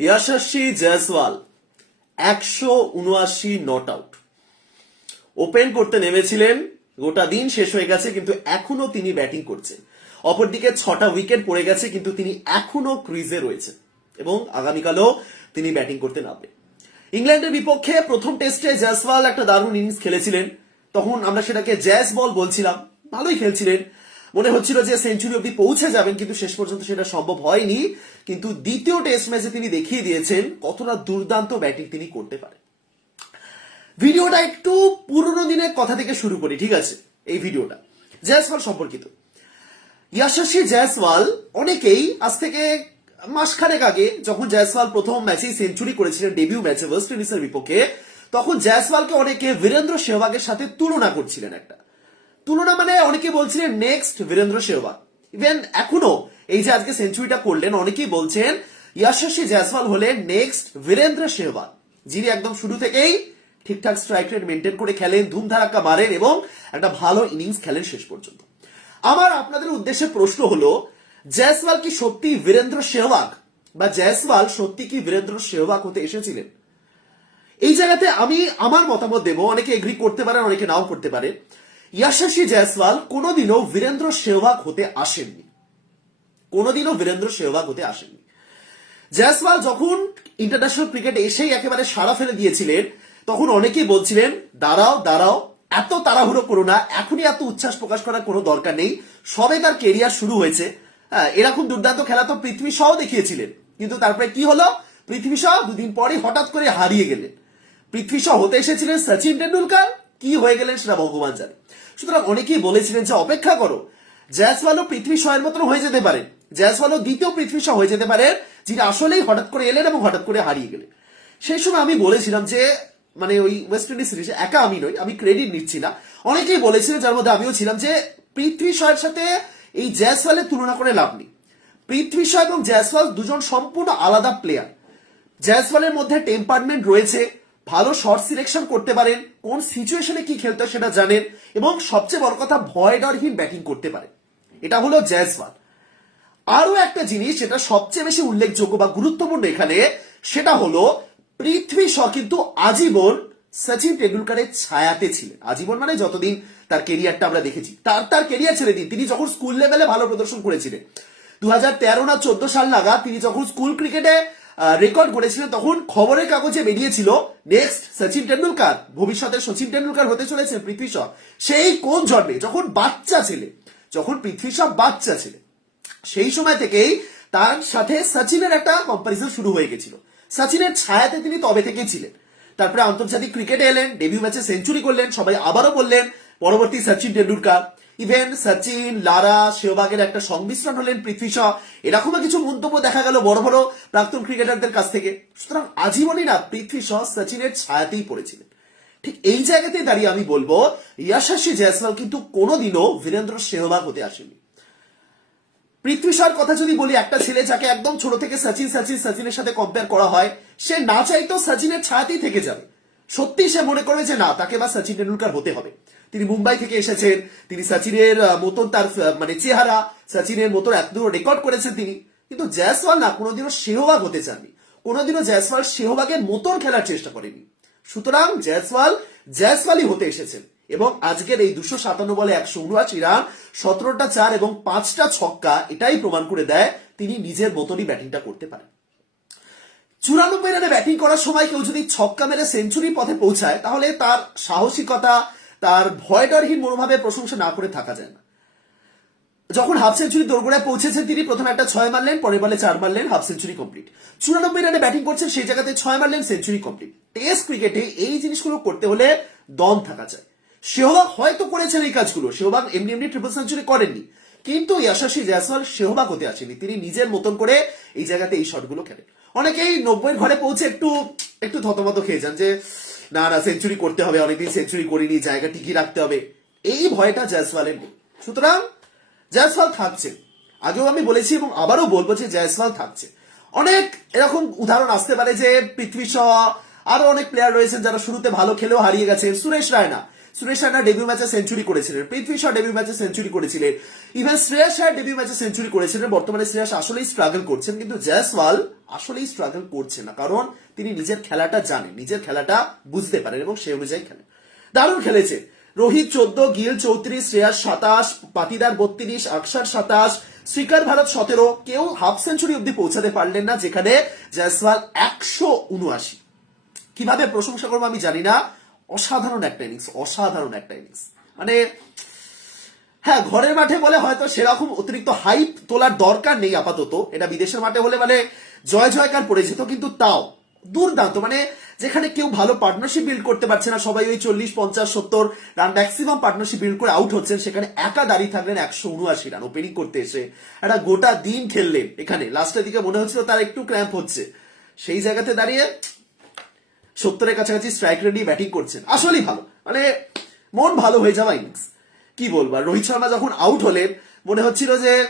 ইয়াশাসী জয়সওয়াল, একশো উনআশি not out open করতে নেমেছিলেন, গোটা দিন শেষ হয়ে গেছে, কিন্তু এখনও তিনি ব্যাটিং করছেন। অপরদিকে ছটা উইকেট পড়ে গেছে, কিন্তু তিনি এখনও ক্রিজে রয়েছেন এবং আগামীকালও তিনি ব্যাটিং করতে নামবেন। ইংল্যান্ডের বিপক্ষে প্রথম টেস্টে জয়সওয়াল একটা দারুণ ইনিংস খেলেছিলেন। তখন আমরা সেটাকে জ্যাস বল বলছিলাম, ভালোই খেলছিলেন। মনে হচ্ছিল যে সেঞ্চুরি অব্দি পৌঁছে যাবেন, কিন্তু শেষ পর্যন্ত সেটা সম্ভব হয়নি। কিন্তু দ্বিতীয় টেস্ট ম্যাচে তিনি দেখিয়ে দিয়েছেন কতটা দুর্দান্ত ব্যাটিং তিনি করতে পারেন। ভিডিওটা একটু পুরনো দিনের কথা থেকে শুরু করি, ঠিক আছে? এই ভিডিওটা। জয়সওয়াল সম্পর্কিত। ইয়াশাসী জয়সওয়াল অনেকেই আজ থেকে মাসখানেক আগে যখন জয়সওয়াল প্রথম ম্যাচেই সেঞ্চুরি করেছিলেন ডেবিউ ম্যাচে ওয়েস্ট ইন্ডিজের বিপক্ষে, তখন জয়সওয়ালকে অনেকে বীরেন্দ্র সেহবাগের সাথে তুলনা করছিলেন একটা। তুলনা মানে অনেকে বলছিলেন নেক্সট বীরেন্দ্র সেহবাগ ইভেন এখনও এই যে আজকে সেঞ্চুরিটা করলেন, অনেকেই বলছেন ইয়াশাসী জয়সওয়াল হলেন নেক্সট বীরেন্দ্র সেহবাগ যিনি একদম শুরু থেকেই ঠিকঠাক স্ট্রাইক রেট মেনটেন করে খেলেন ধুমধারাক্কা মারেন এবং একটা ভালো ইনিংস খেলেন শেষ পর্যন্ত। আমার আপনাদের উদ্দেশ্যে প্রশ্ন হলো, জয়সওয়াল কি সত্যি বীরেন্দ্র সেহবাগ বা জয়সওয়াল সত্যি কি বীরেন্দ্র সেহবাগ হতে এসেছিলেন? এই জায়গাতে আমি আমার মতামত দেব, অনেকে এগ্রি করতে পারেন, অনেকে নাও করতে পারে। ইয়াশাসী জয়সওয়াল কোনোদিনও বীরেন্দ্র সেহবাগ হতে আসেননি। কোনোদিনও বীরেন্দ্র সেহবাগ হতে আসেননি। জয়সওয়াল যখন ইন্টারন্যাশনাল ক্রিকেট এসেই একেবারে সারা ফেলে দিয়েছিলেন তখন অনেকেই বলছিলেন দাঁড়াও দাঁড়াও এত তাড়াহুড়ো করো না এখনই এত উচ্ছ্বাস প্রকাশ করার কোনো দরকার নেই সবে তার কেরিয়ার শুরু হয়েছে। হ্যাঁ, এরকম দুর্দান্ত খেলা তো পৃথিবী সহ দেখিয়েছিলেন। কিন্তু তারপরে কি হলো? পৃথিবী সহ দুদিন পরে হঠাৎ করে হারিয়ে গেলেন। পৃথিবী সহ হতে এসেছিলেন সচিন টেন্ডুলকার কি হয়ে গেলেন সেটা ভগবান জানে। সুতরাং অনেকেই বলেছিলেন যে অপেক্ষা করো। জয়সওয়ালও পৃথ্বী শয়ের মতন হয়ে যেতে পারে। জয়সওয়ালও দ্বিতীয় পৃথ্বী শাহ হয়ে যেতে পারে, যিনি আসলেই হঠাৎ করে এলেন এবং হঠাৎ করে হারিয়ে গেলেন। সেই সময় আমি বলেছিলাম যে মানে ওই ওয়েস্ট ইন্ডিজ সিরিজে একা আমি নই, আমি ক্রেডিট নিচ্ছি না। অনেকেই বলেছিলেন, যার মধ্যে আমিও ছিলাম যে, পৃথ্বী শয়ের সাথে এই জয়সওয়ালের তুলনা করে লাভ নেই। পৃথ্বী শাহ এবং জয়সওয়াল দুজন সম্পূর্ণ আলাদা প্লেয়ার জয়সওয়ালের মধ্যে টেম্পারমেন্ট রয়েছে ভালো শর্ট সিলেকশন করতে পারেন, কোন সিচুয়েশনে কি খেলতে সেটা জানেন এবং সবচেয়ে বড় কথা ভয় ডরহীন ব্যাটিং করতে পারেন। এটা হলো জয়সওয়াল আরও একটা জিনিস যেটা সবচেয়ে বেশি উল্লেখযোগ্য বা গুরুত্বপূর্ণ এখানে, সেটা হলো পৃথ্বী শ কিন্তু আজীবন সচিন টেন্ডুলকারের ছায়াতে ছিলেন। আজীবন মানে যতদিন তার কেরিয়ারটা আমরা দেখেছি। তার তার কেরিয়ার ছেড়ে দিন। তিনি যখন স্কুল লেভেলে ভালো প্রদর্শন করেছিলেন দু হাজার তেরো না চোদ্দ সাল নাগাদ তিনি যখন স্কুল ক্রিকেটে রেকর্ড করেছিলেন তখন খবরের কাগজে বেরিয়েছিল নেক্সট সচিন টেন্ডুলকার ভবিষ্যতে সচিন টেন্ডুলকার হতে চলেছে পৃথ্বী শ সেই কোন জন্মে যখন বাচ্চা ছেলে, যখন পৃথ্বী শ বাচ্চা ছেলে, সেই সময় থেকেই তার সাথে সচিনের একটা কম্পারিজন শুরু হয়ে গেছিল। সচিনের ছায়াতে তিনি তবে থেকেই ছিলেন। তারপরে আন্তর্জাতিক ক্রিকেটে এলেন ডেবিউ ম্যাচে সেঞ্চুরি করলেন, সবাই আবারও বললেন, পরবর্তী সচিন টেন্ডুলকার ইভেন সচিন, লারা শেহবাগের একটা সংমিশ্রণ হলেন পৃথ্বী শাহ এরকমও কিছু মন্তব্য দেখা গেল বড় বড় প্রাক্তন ক্রিকেটারদের কাছ থেকে। সুতরাং আজীবনই না, পৃথ্বী শাহ সচিনের ছায়াতেই পড়েছিলেন। ঠিক এই জায়গাতেই দাঁড়িয়ে আমি বলব ইয়াশাসী জয়সওয়াল কিন্তু কোনোদিনও বীরেন্দ্র সেহবাগ হতে আসেনি পৃথ্বী শাহর কথা যদি বলি, একটা ছেলে যাকে একদম ছোট থেকে সচিন সচিন, সচিনের সাথে কম্পেয়ার করা হয়, সে না চাইতো সচিনের ছায়াতেই থেকে যাবে। সত্যি সে মনে করে যে না, তাকে বা সচিন টেন্ডুলকার হতে হবে। তিনি মুম্বাই থেকে এসেছেন। তিনি সচিনের মতন তার মানে চেহারা সচিনের মতন এতদূর রেকর্ড করেছেন তিনি। কিন্তু জয়সওয়াল না, কোনোদিনও সেহবাগ হতে চাননি। কোনোদিনও জয়সওয়াল সেহবাগের মতন খেলার চেষ্টা করেনি। সুতরাং জয়সওয়াল, জয়সওয়ালই হতে এসেছেন। এবং আজকের এই দুশো সাতান্ন বলে একশো উনআশি রান, সতেরোটা চার এবং পাঁচটা ছক্কা, এটাই প্রমাণ করে দেয় তিনি নিজের মতনই ব্যাটিংটা করতে পারেন। চুরানব্বই রানে ব্যাটিং করার সময় কেউ যদি ছক্কা মেরে সেঞ্চুরি পথে পৌঁছায়, তাহলে তার সাহসিকতা তার ভয় ডরহীন মনোভাবের প্রশংসা না করে থাকা যায় না। যখন হাফ সেঞ্চুরি দোরগোড়ায় পৌঁছেছেন তিনি প্রথমে একটা ছয় মারলেন, পরের বলে চার মারলেন হাফ সেঞ্চুরি কমপ্লিট চুরানব্বই রানে ব্যাটিং করছেন, সেই জায়গাতে ছয় মারলেন সেঞ্চুরি কমপ্লিট টেস্ট ক্রিকেটে এই জিনিসগুলো করতে হলে দম থাকা চাই। সেহবাগ হয়তো করেছেন এই কাজগুলো, সেহবাগ এমনি এমনি ট্রিপল সেঞ্চুরি করেননি। কিন্তু ইয়াশাসী জয়সওয়াল সেহবাগ হতে আসেনি, তিনি নিজের মতন করে এই জায়গাতে এই শটগুলো খেলেন। অনেকেই নব্বই ঘরে পৌঁছে একটু একটু থতমত খেয়ে যান যে না না সেঞ্চুরি করতে হবে, অনেকদিন সেঞ্চুরি করিনি, জায়গা টিকিয়ে রাখতে হবে। এই ভয়টা জয়সওয়ালের সুতরাং জয়সওয়াল থাকছে। আগেও আমি বলেছি এবং আবারও বলব যে জয়সওয়াল থাকছে। অনেক এরকম উদাহরণ আসতে পারে যে পৃথ্বী সহ আরও অনেক প্লেয়ার রয়েছেন যারা শুরুতে ভালো খেলেও হারিয়ে গেছে। সুরেশ রায়না সুরেশ রায়না ডেবিউ ম্যাচে সেঞ্চুরি করেছিলেন, পৃথ্বী শাহ ডেবিউ ম্যাচে সেঞ্চুরি করেছিলেন ইভেন শ্রেয়াস আয়ার ডেবিউ ম্যাচে সেঞ্চুরি করেছিলেন, বর্তমানে শ্রেয়াস আসলেই স্ট্রাগল করছেন, কিন্তু জয়সওয়াল আসলেই স্ট্রাগল করছে না, কারণ তিনি নিজের খেলাটা জানেন, নিজের খেলাটা বুঝতে পারেন এবং সেই অনুযায়ী খেলেন। দারুণ খেলেছে। রোহিত চোদ্দ, গিল চৌত্রিশ, শ্রেয়াস সাতাশ, পাতিদার বত্রিশ, আকসার সাতাশ শ্রীকার ভারত সতেরো, কেউ হাফ সেঞ্চুরি অব্দি পৌঁছাতে পারলেন না, যেখানে জয়সওয়াল একশো উনআশি। কীভাবে প্রশংসা করব আমি জানি না অসাধারণ একটা ইনিংস অসাধারণ একটা ইনিংস মানে হ্যাঁ ঘরের মাঠে বলে হয়তো সেরকম অতিরিক্ত হাইপ তোলার দরকার নেই আপাতত। এটা বিদেশের মাঠে হলে মানে জয় জয়কার পড়ে যেত, কিন্তু তাও। দুর্দান্ত মানে যেখানে কেউ ভালো পার্টনারশিপ বিল্ড করতে পারছে না, সবাই ওই চল্লিশ, পঞ্চাশ, সত্তর রান ম্যাক্সিমাম পার্টনারশিপ বিল্ড করে আউট হচ্ছেন, সেখানে একা দাঁড়িয়ে থাকলেন একশো উনআশি রান ওপেনিং করতে এসে। একটা গোটা দিন খেললেন এখানে। লাস্টের দিকে মনে হচ্ছিল তার একটু ক্র্যাম্প হচ্ছে। সেই জায়গাতে দাঁড়িয়ে সত্তরের কাছাকাছি স্ট্রাইক রেট নিয়ে ব্যাটিং করছেন। আসলেই ভালো। মানে মন ভালো হয়ে যাওয়া ইনিংস কি বলব রোহিত শর্মা যখন আউট হলেন, মনে হচ্ছিল যে,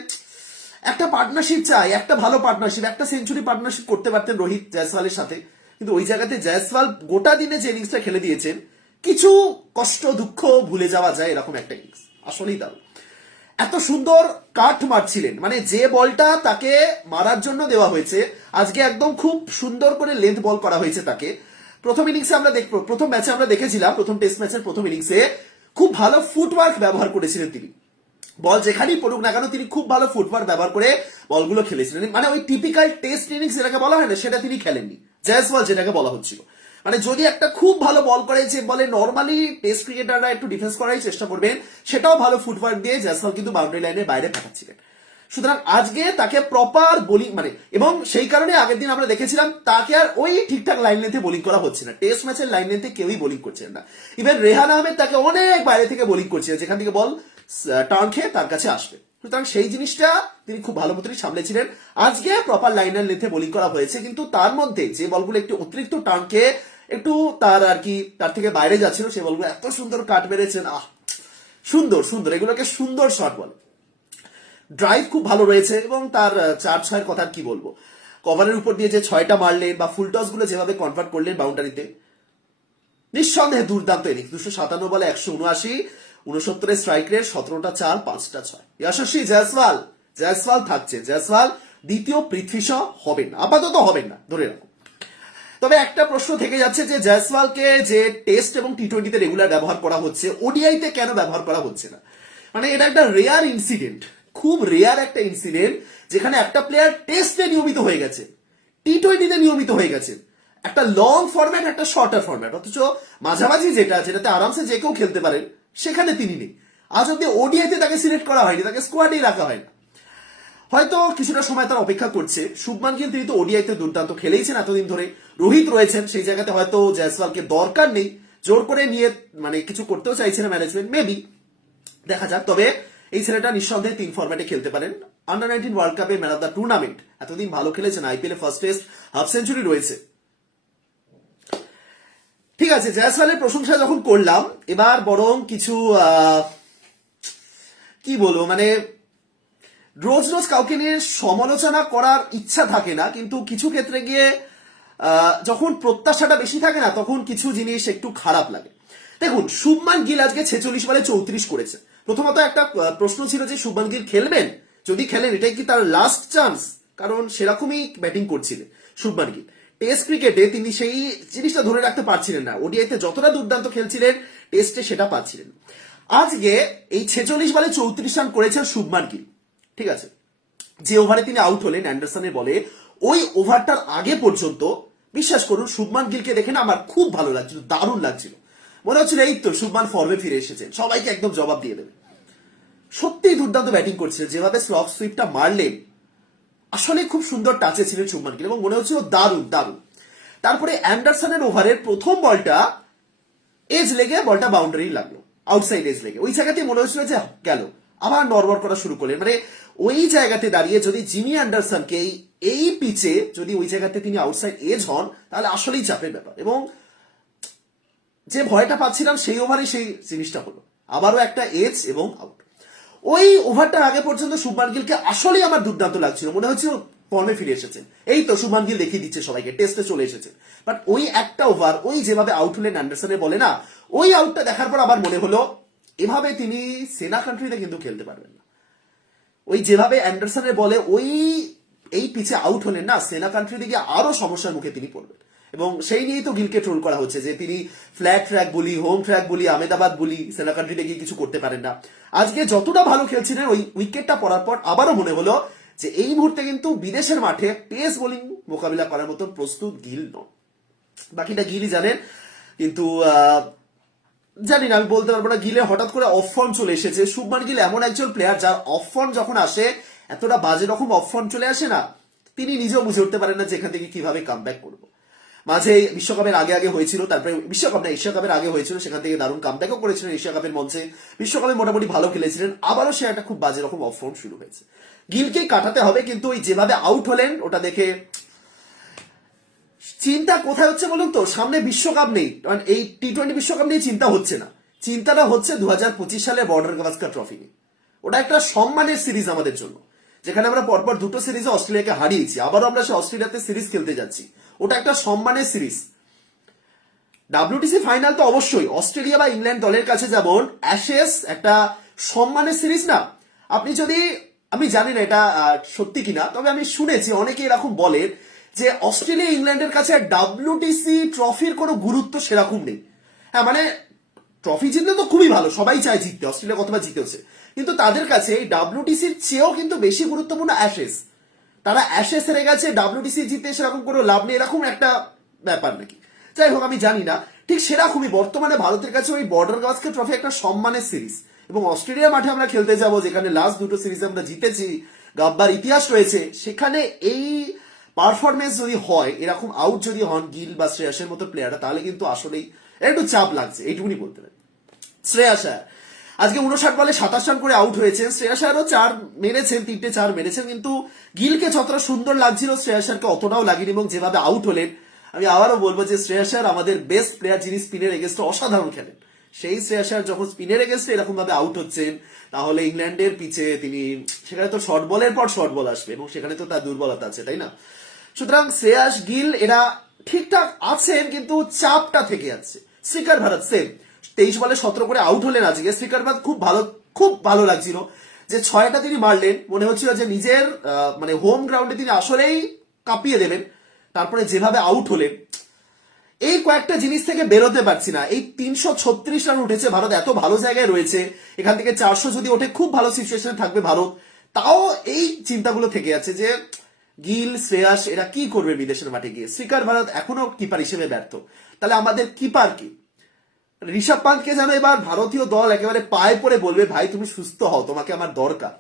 একটা পার্টনারশিপ চাই, একটা ভালো পার্টনারশিপ একটা সেঞ্চুরি পার্টনারশিপ করতে পারতেন রোহিত জয়সওয়ালের সাথে। কিন্তু ওই জায়গাতে জয়সওয়াল গোটা দিনে যে ইনিংসটা খেলে দিয়েছেন, কিছু কষ্ট, দুঃখ ভুলে যাওয়া যায় এরকম একটা ইনিংস আসলেই দারুণ। এত সুন্দর কাট মারছিলেন। মানে যে বলটা তাকে মারার জন্য দেওয়া হয়েছে, আজকে একদম খুব সুন্দর করে লেন্থ বল করা হয়েছে তাকে। প্রথম ইনিংসে আমরা দেখব প্রথম ম্যাচে আমরা দেখেছিলাম, প্রথম টেস্ট ম্যাচের প্রথম ইনিংসে খুব ভালো ফুটওয়ার্ক ব্যবহার করেছিলেন তিনি। বল যেখানেই পড়ুক না কেন তিনি খুব ভালো ফুটওয়ার্ক ব্যবহার করে বলগুলো খেলেছিলেন। মানে ওই টিপিক্যাল টেস্ট ইনিংস যেটাকে বলা হয় না, সেটা তিনি খেলেননি। জয়সওয়াল যেটাকে বলা হচ্ছিল। মানে যদি একটা খুব ভালো বল করে যে বলে নর্মালি টেস্ট ক্রিকেটাররা একটু ডিফেন্স করার চেষ্টা করবেন, সেটাও ভালো ফুটওয়ার্ক দিয়ে জয়সওয়াল কিন্তু বাউন্ডারি লাইনের বাইরে পাঠাচ্ছিলেন। সুতরাং আজকে তাকে প্রপার বোলিং মানে এবং সেই কারণে আগের দিন আমরা দেখেছিলাম তাকে আর ওই ঠিকঠাক লাইন লেন্থে বোলিং করা হচ্ছে না। টেস্ট ম্যাচের লাইন লেন্থে কেউই বোলিং করছেন না। ইভেন রেহান আহমেদ তাকে অনেক বাইরে থেকে বোলিং করছে যেখান থেকে বল টার্ন খেয়ে তার কাছে আসবে। সুতরাং সেই জিনিসটা তিনি খুব ভালো মতনই সামলেছিলেন। আজকে প্রপার লাইনার লেন্থে বোলিং করা হয়েছে, কিন্তু তার মধ্যে যে বলগুলো একটু অতিরিক্ত টার্ন খেয়ে একটু তার আর কি, তার থেকে বাইরে যাচ্ছিল, সেই বলগুলো এত সুন্দর কাট মেরেছেন, আহ, সুন্দর সুন্দর, এগুলোকে সুন্দর শট বলে। ড্রাইভ খুব ভালো রয়েছে এবং তার চার ছয়ের কথা কি বলব? কভারের উপর দিয়ে যে ছয়টা মারলেন বা ফুল টসগুলো যেভাবে কনভার্ট করলেন বাউন্ডারিতে নিঃসন্দেহে দুর্দান্ত ইনিংস দুশো সাতান্ন বলে একশো উনআশি, উনসত্তরের স্ট্রাইক রেট সতেরোটা চার, পাঁচটা ছয়। যশস্বী জয়সওয়াল জয়সওয়াল থাকছে। জয়সওয়াল দ্বিতীয় পৃথ্বী শ হবেন না, আপাতত হবেন না, ধরে রাখো। তবে একটা প্রশ্ন থেকে যাচ্ছে যে জয়সওয়ালকে যে টেস্ট এবং টি টোয়েন্টিতে রেগুলার ব্যবহার করা হচ্ছে ওডিআইতে কেন ব্যবহার করা হচ্ছে না? মানে এটা একটা রেয়ার ইনসিডেন্ট খুব রেয়ার একটা ইনসিডেন্ট যেখানে একটা প্লেয়ার টেস্টে নিয়মিত হয়ে গেছে টি টোয়েন্টিতে নিয়মিত হয়ে গেছে। একটা লং ফরম্যাট একটা শর্টার ফরম্যাট অথচ মাঝামাঝি যেটা আছে, যেটাতে আরামসে যে কেউ খেলতে পারেন সেখানে তিনি নেই। আজ অব্দি ওডিআইতে তাকে সিলেক্ট করা হয়নি, তাকে স্কোয়াডেই রাখা হয় হয়তো কিছুটা সময় তার অপেক্ষা করছে। শুভমান গিল তিনি তো ওডিআইতে দুর্দান্ত খেলেইছেন এতদিন ধরে। রোহিত রয়েছেন, সেই জায়গাতে হয়তো জয়সওয়ালকে দরকার নেই। জোর করে নিয়ে মানে কিছু করতেও চাইছে না ম্যানেজমেন্ট মেবি দেখা যাক, তবে এই ছেলেটা নিঃসন্দেহে তিন ফরম্যাটে খেলতে পারেন। আন্ডার নাইনটিন ওয়ার্ল্ড কাপে ম্যান অফ দ্য টুর্নামেন্ট এতদিন ভালো খেলেছেন IPL first test half century রয়েছে। ঠিক আছে, জয়সওয়ালের প্রশংসা যখন করলাম, এবার বরং কিছু কি বলব মানে রোজ রোজ কাউকে নিয়ে সমালোচনা করার ইচ্ছা থাকে না, কিন্তু কিছু ক্ষেত্রে গিয়ে যখন প্রত্যাশাটা বেশি থাকে না, তখন কিছু জিনিস একটু খারাপ লাগে। দেখুন, শুভমান গিল আজকে ছেচল্লিশ বলে চৌত্রিশ করেছে। প্রথমত একটা প্রশ্ন ছিল যে শুভমান গিল খেলবেন? যদি খেলেন, এটাই কি তার লাস্ট চান্স কারণ সেরকমই ব্যাটিং করছিলেন শুভমান গিল। টেস্ট ক্রিকেটে তিনি সেই জিনিসটা ধরে রাখতে পারছিলেন না। ওডিআইতে যতটা দুর্দান্ত খেলছিলেন টেস্টে সেটা পাচ্ছিলেন। আজকে এই ছেচল্লিশ বলে চৌত্রিশ রান করেছেন শুভমান গিল। ঠিক আছে? যে ওভারে তিনি আউট হলেন অ্যান্ডারসনের বলে, ওই ওভারটার আগে পর্যন্ত, বিশ্বাস করুন, শুভমান গিলকে দেখে না আমার খুব ভালো লাগছিল, দারুণ লাগছিল। মনে হচ্ছিল এই তো শুভমান ফর্মে ফিরে এসেছেন সবাইকে একদম জবাব দিয়ে দেবে। সত্যিই দুর্দান্ত ব্যাটিং করছিলেন যেভাবে স্লক সুইপটা মারলেন, আসলে খুব সুন্দর টাচে ছিলেন শুভমান গিল এবং মনে হচ্ছিল দারুণ দারুণ। তারপরে অ্যান্ডারসনের ওভারের প্রথম বলটা এজ লেগে বলটা বাউন্ডারি লাগল আউটসাইড এজ লেগে। ওই জায়গাতে মনে হচ্ছিল যে গেল, আবার নরবর করা শুরু করলেন। মানে ওই জায়গাতে দাঁড়িয়ে যদি জিমি অ্যান্ডারসনকে এই পিচে যদি ওই জায়গাতে তিনি আউটসাইড এজ হন, তাহলে আসলেই চাপের ব্যাপার। এবং যে ভয়টা পাচ্ছিলাম সেই ওভারে সেই জিনিসটা হলো। আবারও একটা এজ এবং আউট ওই ওভারটার আগে পর্যন্ত শুভমান গিলকে আসলেই আমার দুর্দান্ত লাগছিল। মনে হচ্ছিল ফর্মে ফিরে এসেছেন এই তো শুভমান গিল দেখিয়ে দিচ্ছে সবাইকে টেস্টে চলে এসেছে। বাট ওই একটা ওভার ওই যেভাবে আউট হলেন অ্যান্ডারসনের বলে না, ওই আউটটা দেখার পর আবার মনে হলো, এভাবে তিনি সেনা কান্ট্রিতে কিন্তু খেলতে পারবেন না। ওই যেভাবে অ্যান্ডারসনের বলে, ওই, এই পিচে আউট হলেন না, সেনা কান্ট্রি দিকে আরও সমস্যার মুখে তিনি পড়বেন। এবং সেই নিয়েই তো গিলকে ট্রোল করা হচ্ছে যে তিনি ফ্ল্যাট ট্র্যাক বলি হোম ট্র্যাক বলি আহমেদাবাদ বলি, সেনা কান্ট্রিতে গিয়ে কিছু করতে পারেন না। আজকে যতটা ভালো খেলছিলেন ওই উইকেটটা পড়ার পর আবারও মনে হলো যে এই মুহূর্তে কিন্তু বিদেশের মাঠে পেস বোলিং মোকাবিলা করার মতো প্রস্তুত গিল নন বাকিটা গিলই জানেন, কিন্তু জানি না, আমি বলতে পারব না, গিলে হঠাৎ করে অফ ফর্ম চলে এসেছে। শুভমান গিল এমন একজন প্লেয়ার যার অফ ফর্ম যখন আসে, এতটা বাজে রকম অফ ফর্ম চলে আসে না, তিনি নিজেও বুঝে উঠতে পারেন না যে এখান থেকে কীভাবে কাম ব্যাক করব। মাঝে বিশ্বকাপের আগে আগে হয়েছিল, তারপরে বিশ্বকাপ না এশিয়া কাপের আগে হয়েছিল, সেখান থেকে দারুণ কাম ব্যাকও করেছিলেন এশিয়া কাপের মঞ্চে। বিশ্বকাপে মোটামুটি ভালো খেলেছিলেন, আবারও সে একটা খুব বাজে রকম অফ ফর্ম শুরু হয়েছে। গিলকেই কাটাতে হবে, কিন্তু ওই যেভাবে আউট হলেন, ওটা দেখে চিন্তা কোথায় হচ্ছে বলুন তো? সামনে বিশ্বকাপ নেই। কারণ এই টি টোয়েন্টি বিশ্বকাপ নিয়ে চিন্তা হচ্ছে না। চিন্তাটা হচ্ছে দু হাজার পঁচিশ সালে বর্ডার গাভাস্কার ট্রফি নিয়ে। ওটা একটা সম্মানের সিরিজ আমাদের জন্য। যেখানে আমরা পরপর দুটো সিরিজে অস্ট্রেলিয়াকে হারিয়েছি। আবারও আমরা সে অস্ট্রেলিয়াতে সিরিজ খেলতে যাচ্ছি। ওটা একটা সম্মানের সিরিজ। ডাব্লিউটিসি ফাইনাল তো অবশ্যই। অস্ট্রেলিয়া বা ইংল্যান্ড দলের কাছে যেমন অ্যাশেস একটা সম্মানের সিরিজ না। আপনি যদি, আমি জানি না এটা সত্যি কিনা, তবে আমি শুনেছি অনেকে এরকম বলেন যে অস্ট্রেলিয়া ইংল্যান্ডের কাছে ডাব্লিউটিসি ট্রফির কোনো গুরুত্ব সেরকম নেই। হ্যাঁ মানে ট্রফি জিতলে তো খুবই ভালো, সবাই চায় জিততে, অস্ট্রেলিয়া কতবার জিতেছে কিন্তু তাদের কাছে ডাব্লিউটিসির চেয়েও কিন্তু বেশি গুরুত্বপূর্ণ অ্যাশেস তারা অ্যাশেস হেরে গেছে, ডাব্লিউটিসি জিতে সেরকম কোনো লাভ নেই, এরকম একটা ব্যাপার নাকি। যাই হোক, আমি জানি না, ঠিক সেরকমই বর্তমানে ভারতের কাছে ওই বর্ডার গাভাস্কার ট্রফি একটা সম্মানের সিরিজ এবং অস্ট্রেলিয়া মাঠে আমরা খেলতে যাব, যেখানে লাস্ট দুটো সিরিজ আমরা জিতেছি, গাব্বার ইতিহাস রয়েছে, সেখানে এই পারফরমেন্স যদি হয়, এরকম আউট যদি হন গিল বা শ্রেয়াসের মতো প্লেয়াররা তাহলে কিন্তু আসলেই একটু চাপ লাগছে, এইটুকুনি বলতে পারি। শ্রেয়াস আয়ার আজকে উনষাট বলে সাতাশ রান করে আউট হয়েছেন। শ্রেয়াস আয়ারও চার মেরেছেন, তিনটে চার মেরেছেন, কিন্তু গিলকে যতটা সুন্দর লাগছিল শ্রেয়াস আয়ারকে অতটাও লাগেনি এবং যেভাবে আউট হলেন, আমি আবারও বলব যে শ্রেয়াস আয়ার আমাদের বেস্ট প্লেয়ার যিনি স্পিনের এগেস্টে অসাধারণ খেলেন। সেই শ্রেয়াস আয়ার যখন স্পিনের এগেস্টে এরকম ভাবে আউট হচ্ছেন, তাহলে ইংল্যান্ডের পিছে তিনি, সেখানে তো শর্ট বলের পর শর্ট বল আসবে এবং সেখানে তো তার দুর্বলতা আছে, তাই না? সুতরাং শ্রেয়াস, গিল এরা ঠিকঠাক আছেন, কিন্তু চাপটা থেকে যাচ্ছে। শ্রীকার ভারত সেম তেইশ বলে সতেরো করে আউট হলেন আজকে। শ্রীকার ভারত খুব ভালো খুব ভালো লাগছিল। যে ছয়টা তিনি মারলেন, মনে হচ্ছিল যে নিজের মানে হোম গ্রাউন্ডে তিনি আসলেই কাঁপিয়ে দেবেন। তারপরে যেভাবে আউট হলেন। এই কয়েকটা জিনিস থেকে বেরোতে পারছি না। এই তিনশো ছত্রিশ রান উঠেছে ভারত, এত ভালো জায়গায় রয়েছে। এখান থেকে চারশো যদি ওঠে, খুব ভালো সিচুয়েশনে থাকবে ভারত। তাও এই চিন্তাগুলো থেকে যাচ্ছে যে, গিল, শ্রেয়াস, এরা কি করবে বিদেশের মাঠে গিয়ে? শ্রীকার ভারত এখনও কিপার হিসেবে ব্যর্থ। তাহলে আমাদের কিপার কি ঋষভ পান্তকে যেন এবার ভারতীয় দল একেবারে পায়ে পড়ে বলবে, ভাই, তুমি সুস্থ হও, তোমাকে আমার দরকার।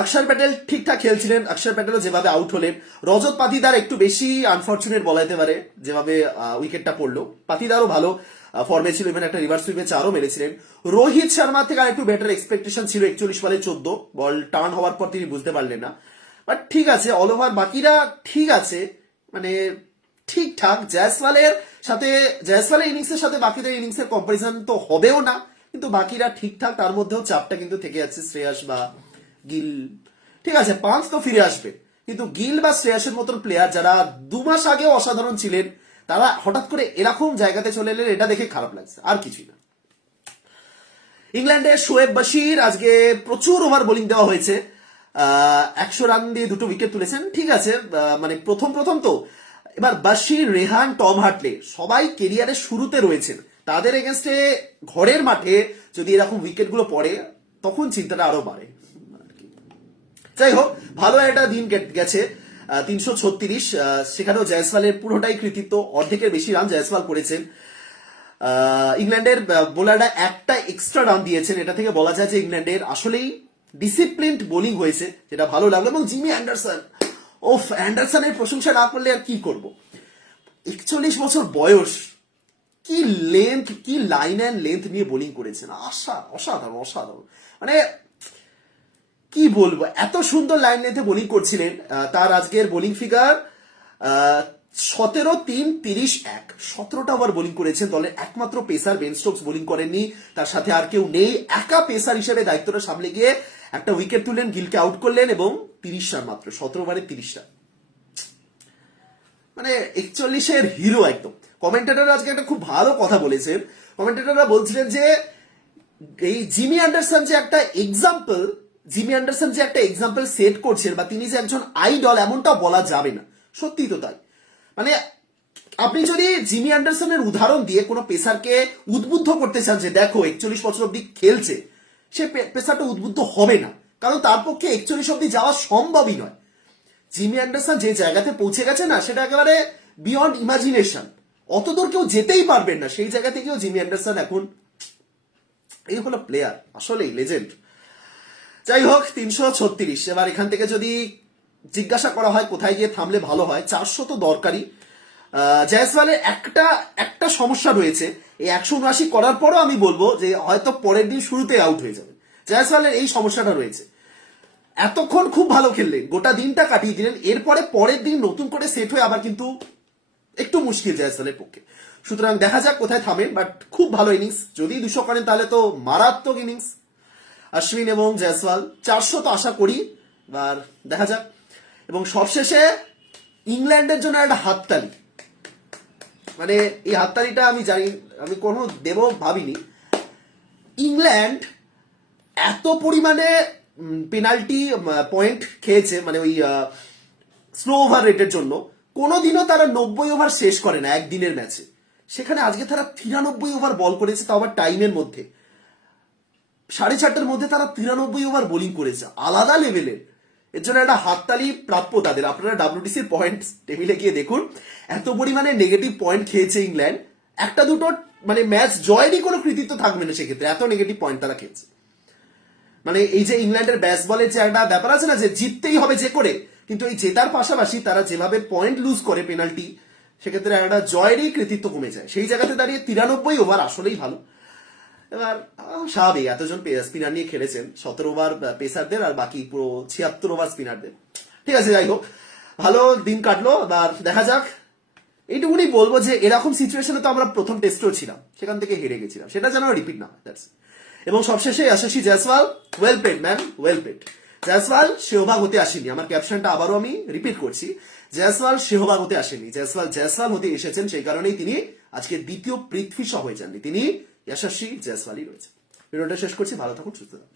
অক্ষর প্যাটেল ঠিকঠাক খেলছিলেন। অক্ষর প্যাটেলও যেভাবে আউট হলেন। রজত পাতিদার একটু বেশি আনফর্চুনেট বলা যেতে পারে, যেভাবে উইকেটটা পড়ল। পাতিদারও ভালো ফর্মে ছিল ইভেন একটা রিভার্স সুইপে চারও মেরেছিলেন। রোহিত শর্মা থেকে আর একটু বেটার এক্সপেকটেশন ছিল, একচল্লিশ বলে চোদ্দ। বল টার্ন হওয়ার পর তিনি বুঝতে পারলেন না। বাট ঠিক আছে অল ওভার বাকিরা ঠিক আছে। মানে ঠিকঠাক জয়সওয়ালের সাথে, জয়সওয়ালের ইনিংসের সাথে বাকিদের ইনিংসের কম্পারিজন তো হবেও না, কিন্তু বাকিরা ঠিকঠাক, তার মধ্যেও চাপটা কিন্তু থেকে যাচ্ছে শ্রেয়াস বা গিল। ঠিক আছে পাঁচ তো ফিরে আসবে, কিন্তু গিল বা শ্রেয়াসের মতন প্লেয়ার যারা দু মাস আগেও অসাধারণ ছিলেন, তারা হঠাৎ করে এরকম জায়গাতে চলে এলেন, এটা দেখে খারাপ লাগছে, আর কিছুই না। ইংল্যান্ডের শোয়েব বাশির আজকে প্রচুর ওভার বোলিং দেওয়া হয়েছে একশো রান দিয়ে দুটো উইকেট তুলেছেন, ঠিক আছে মানে প্রথম প্রথম তো এবার বাশির রেহান, টম হাটলে সবাই কেরিয়ারের শুরুতে রয়েছেন। তাদের এগেনস্টে ঘরের মাঠে যদি এরকম উইকেটগুলো পড়ে, তখন চিন্তাটা আরও বাড়ে। যাই হোক, ভালো একটা দিন গেছে। তিনশো ছত্রিশ সেখানেও জয়সওয়ালের পুরোটাই কৃতিত্ব। অর্ধেকের বেশি রান জয়সওয়াল করেছেন। ইংল্যান্ডের বোলাররা একটা এক্সট্রা রান দিয়েছেন। এটা থেকে বলা যায় যে ইংল্যান্ডের আসলেই ডিসিপ্লিনড বোলিং হয়েছে, যেটা ভালো লাগল। এবং জিমি অ্যান্ডারসন ওফ, অ্যান্ডারসনের প্রশংসা না করলে আর কি করব? একচল্লিশ বছর বয়স, কি লেন্থ কি লাইন অ্যান্ড লেন্থ নিয়ে বোলিং করেছেন? আশা, অসাধারণ অসাধারণ। মানে কি বলব, এত সুন্দর লাইন লেন্থে বোলিং করছিলেন তার আজকের বোলিং ফিগার সতেরো তিন তিরিশ এক। সতেরোটা ওভার বোলিং করেছেন, দলের একমাত্র পেসার বেন বোলিং করেননি। তার সাথে আর কেউ নেই। একা পেসার হিসেবে দায়িত্বটা সামলে গিয়ে একটা উইকেট তুললেন গিলকে আউট করলেন এবং তিরিশ রান মাত্র, সতেরো ওভারে তিরিশ রান মানে একচল্লিশের হিরো একদম। কমেন্টেটররা আজকে একটা খুব ভালো কথা বলেছেন। কমেন্টেটররা বলছিলেন যে, এই জিমি অ্যান্ডারসন যে একটা এক্সাম্পল জিমি অ্যান্ডারসন যে একটা এক্সাম্পল সেট করছেন বা তিনি যে একজন আইডল এমনটা বলা যাবে না। সত্যি তো তাই। মানে আপনি যদি জিমি অ্যান্ডারসনের উদাহরণ দিয়ে কোনো পেসারকে উদ্বুদ্ধ করতে চান যে, দেখো, একচল্লিশ বছর অব্দি খেলছে সে পেসারটা উদ্বুদ্ধ হবে না। কারণ তার পক্ষে একচল্লিশ অব্দি যাওয়া সম্ভবই নয়। জিমি অ্যান্ডারসন যে জায়গাতে পৌঁছে গেছে না, সেটা একেবারে বিয়ন্ড ইমাজিনেশন অতদূর কেউ যেতেই পারবেন না। সেই জায়গা থেকেও জিমি অ্যান্ডারসন এখন এই হলো প্লেয়ার আসলেই লেজেন্ড যাই হোক, তিনশো ছত্রিশ। এবার এখান থেকে যদি জিজ্ঞাসা করা হয় কোথায় গিয়ে থামলে ভালো হয়, চারশো তো দরকারি জয়সওয়ালের একটা একটা সমস্যা রয়েছে। এই একশো উনআশি করার পরও আমি বলব যে হয়তো পরের দিন শুরুতে আউট হয়ে যাবে। জয়সওয়ালের এই সমস্যাটা রয়েছে। এতক্ষণ খুব ভালো খেললেন, গোটা দিনটা কাটিয়ে দিলেন, এরপরে পরের দিন নতুন করে সেট হয়ে আবার কিন্তু একটু মুশকিল জয়সওয়ালের পক্ষে। সুতরাং দেখা যাক কোথায় থামেন বাট খুব ভালো ইনিংস যদি দুশো করেন তাহলে তো মারাত্মক ইনিংস অশ্বিন এবং জয়সওয়াল চারশো তো আশা করি আর দেখা যাক। এবং সবশেষে ইংল্যান্ডের জন্য একটা হাততালি। মানে এই হাততালিটা আমি জানি, আমি কোনো দেব ভাবিনি। ইংল্যান্ড এত পরিমাণে পেনাল্টি পয়েন্ট খেয়েছে মানে ওই স্লো ওভার রেটের জন্য। কোনোদিনও তারা নব্বই ওভার শেষ করে না একদিনের ম্যাচে। সেখানে আজকে তারা তিরানব্বই ওভার বল করেছে, তাও আবার টাইমের মধ্যে। সাড়ে চারটার মধ্যে তারা তিরানব্বই ওভার বোলিং করেছে, আলাদা লেভেলের এর জন্য একটা হাততালি প্রাপ্য তাদের। আপনারা ডাব্লিউটিসির পয়েন্ট টেবিলে গিয়ে দেখুন, এত পরিমাণে নেগেটিভ পয়েন্ট খেয়েছে ইংল্যান্ড। একটা দুটো মানে ম্যাচ জয়েরই কোনো কৃতিত্ব থাকবে না সেক্ষেত্রে, এত নেগেটিভ পয়েন্ট তারা খেয়েছে। মানে এই যে ইংল্যান্ডের ব্যাস বলের যে একটা ব্যাপার আছে না, যে জিততেই হবে যে করে, কিন্তু এই জেতার পাশাপাশি তারা যেভাবে পয়েন্ট লুজ করে পেনাল্টি সেক্ষেত্রে একটা জয়েরই কৃতিত্ব কমে যায়। সেই জায়গাতে দাঁড়িয়ে তিরানব্বই ওভার আসলেই ভালো। এবার স্বাভাবিক, এতজন স্পিনার নিয়ে খেলেছেন সতেরো ওভার পেসারদের আর বাকি পুরো ছিয়াত্তর ওভার স্পিনারদের ঠিক আছে, যাই হোক, ভালো দিন কাটলো, এবার দেখা যাক। এইটুকুনি বলব যে, এরকম সিচুয়েশনে তো আমরা প্রথম টেস্টেও ছিলাম, সেখান থেকে হেরে গেছিলাম। সেটা যেন রিপিট না এবং সবশেষে Yashasvi Jaiswal well paid man well paid Jaiswal Sehwag হতে আসেনি, আমার ক্যাপশনটা আবারও আমি রিপিট করছি। জয়সওয়াল সেহবাগ হতে আসেনি, জয়সওয়াল জয়সওয়াল হতে এসেছেন, সেই কারণেই তিনি আজকে দ্বিতীয় পৃথ্বী সহ হয়ে যাননি। তিনি যশস্বী জয়সওয়ালই রয়েছে। ভিডিওটা শেষ করছি ভালো থাকুন সুস্থ থাকুন।